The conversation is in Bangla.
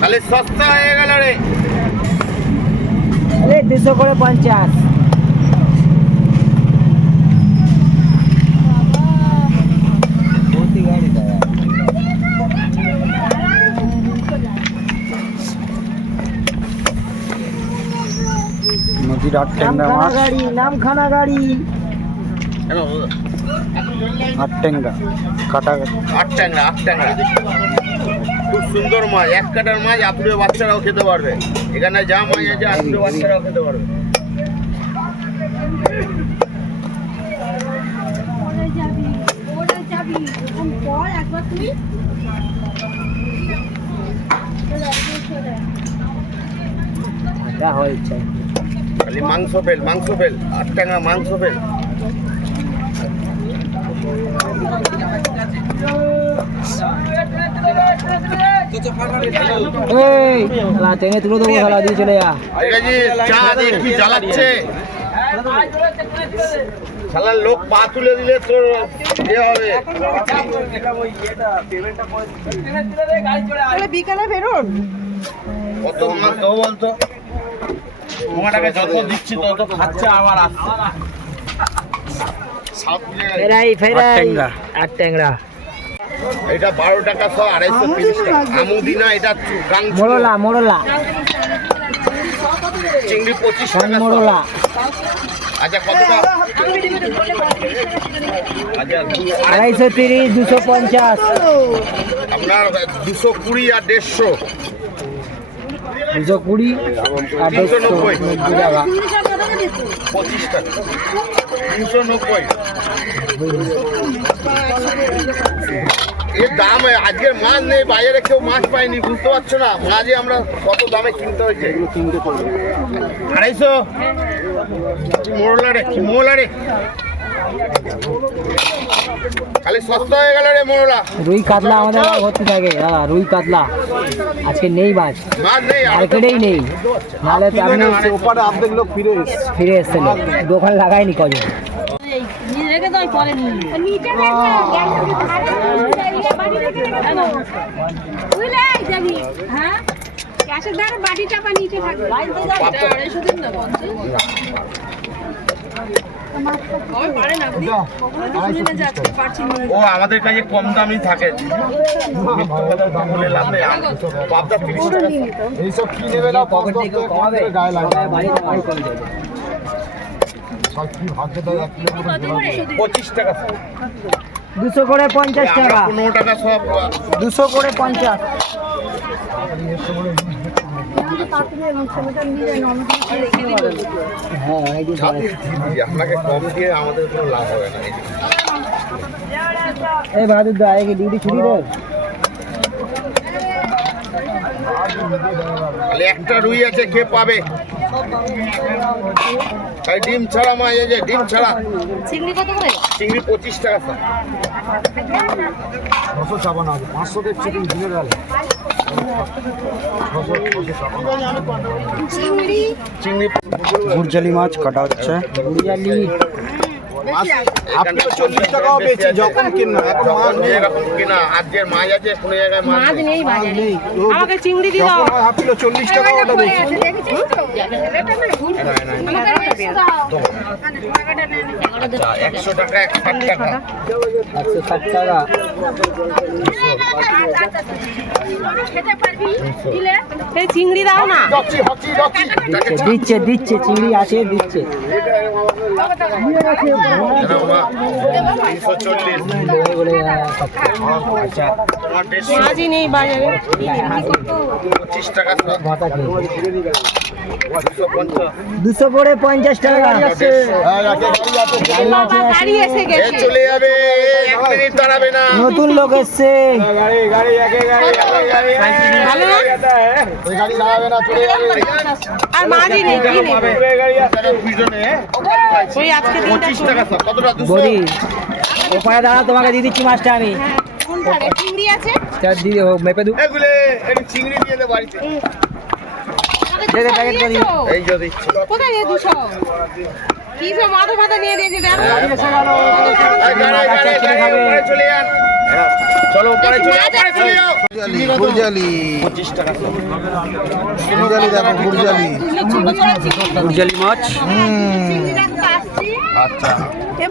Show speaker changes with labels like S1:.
S1: তাহলে সস্তা হয়ে গেল রে।
S2: আরে দুশো করে পঞ্চাশ।
S3: নদীর আট ট্যাংরা মাছ।
S2: নামখানা গাড়ি।
S3: নামখানা আট ট্যাংরা। কাটা
S1: আট ট্যাংরা আট ট্যাংরা। খুব সুন্দর মাছ এক কাটার মাছ আপুরে বাচ্চারাও খেতে পারবে। এখানে যা মাছ আছে আপুরে বাচ্চারাও খেতে পারবে। খালি মাংস ফেল মাংস ফেল আট ট্যাংরা মাংস ফেল।
S2: এই শালা টেনে তুলে দেবো শালা দিয়ে চলে যা।
S1: ঠিক আছে চা দেখি জ্বালাচ্ছে শালার লোক পা তুলে দিলে তোর এ হবে। কত মাছ দেবো বলতো? তোমাটাকে যত দিচ্ছি তত খাচ্ছে আবার আসছে
S2: ফেরাই ফেরাই। আট ট্যাংরা।
S1: এটা বারো টাকা সহ আড়াইশো তিরিশ টাকা। আমুদিনা এটা।
S2: মোড়লা মোড়লা
S1: চিংড়ি পঁচিশ টাকা
S2: মোড়লা
S1: আচ্ছা কতটা? আচ্ছা
S2: আড়াইশো। তিরিশ দুশো পঞ্চাশ।
S1: আপনার দুশো কুড়ি আর দেড়শো।
S2: দুশো কুড়ি আর দেড়শো।
S1: নব্বই।
S2: টাকা।
S1: পঁচিশ টাকা তিনশো নব্বই এর দাম আজকের মাছ নেই বাজারে কেউ মাছ পায়নি বুঝতে পারছ না? মাঝে আমরা কত দামে কিনতে হয়েছে? আড়াইশো। মোড়লা রে মোড়লা রে খালি সস্তা হয়ে গেল রে মোড়লা
S2: রুই কাতলা আমাদের ভর্তি থাকে। দাদা রুই কাতলা। আজকে নেই মাছ।
S1: মাছ নেই
S2: মার্কেটেই নেই। নাহলে আপনি
S3: ওপারে অর্ধেক লোক ফিরে এসছে।
S2: ফিরে এসছিল দোকান লাগায়নি কজন?
S4: পরে নিচে বাড়ি
S1: ও আমাদের কাছে কম দামই থাকে।
S3: এইসব কি নেবে না গায়ে লাগে।
S1: পঁচিশ টাকা।
S2: দুশো করে পঞ্চাশ টাকা।
S1: পনেরো টাকা সব।
S2: দুশো করে পঞ্চাশ। হ্যাঁ অনেকদিন পরে।
S1: ছাব্বিশ দিয়ে দিই। আপনাকে কম দিয়ে আমাদের কোনো লাভ হবে না
S2: এই বাহাদুর দা আগে ডিউটি ছুটি রে
S1: একটা রুই আছে কে পাবে? তাই ডিম ছাড়া মা এই যে ডিম ছাড়া।
S4: চিংড়ি কত করে?
S1: চিংড়ি পঁচিশ টাকা স্যার।
S3: ছশো চাপান আছে পাঁচশো কে চিকেন দিনে গেলে।
S4: চিংড়ি?
S1: চিংড়ি
S3: মাছ কাটা হচ্ছে। আপনি তো চল্লিশ টাকাও পেয়েছি যখন কিনা এখন মাছ নেই।
S1: এরকম কিনা আজকের মাছ আছে কোনো জায়গায় মাছ
S4: মাছ
S1: নেই।
S4: নেই বাজারে আমাকে চিংড়ি দিও।
S3: যখন হাফ চল্লিশ টাকা ওটা
S1: আচ্ছা, একশো টাকা এক ষাট টাকা
S2: একশো ষাট টাকা।
S4: খেতে পারবি দিলে এই চিংড়ি দাও না।
S2: দিচ্ছে দিচ্ছে চিংড়ি আছে দিচ্ছে।
S4: মাছই নেই বাজারে।
S1: পঁচিশ টাকা। দুশো
S2: করে পঞ্চাশ টাকা
S3: হ্যাঁ গাড়ি আছে
S1: চলে যাবে
S2: নতুন লোক এসছে দাঁড়া তোমাকে দিয়ে দিচ্ছি মাছটা আমি।
S4: চিংড়ি আছে
S2: চার দিয়ে হোক মেপে দু।
S1: চিংড়ি দিয়ে বাড়িতে।
S2: দে দে প্যাকেট করে।
S1: এই যদি ইচ্ছে
S4: কোথায় এ দুশো? কি সব মাথা মাথা নিয়ে দিয়েছে দেখো।
S1: এই গাড়ি, গাড়ি, গাড়ি, উপরে চলে যান চলে ওপারে চলে যাও।
S4: গুরজালি গুরজালি দেখো গুরজালি
S3: গুরজালি মাছ।
S4: হুম আচ্ছা।
S5: এ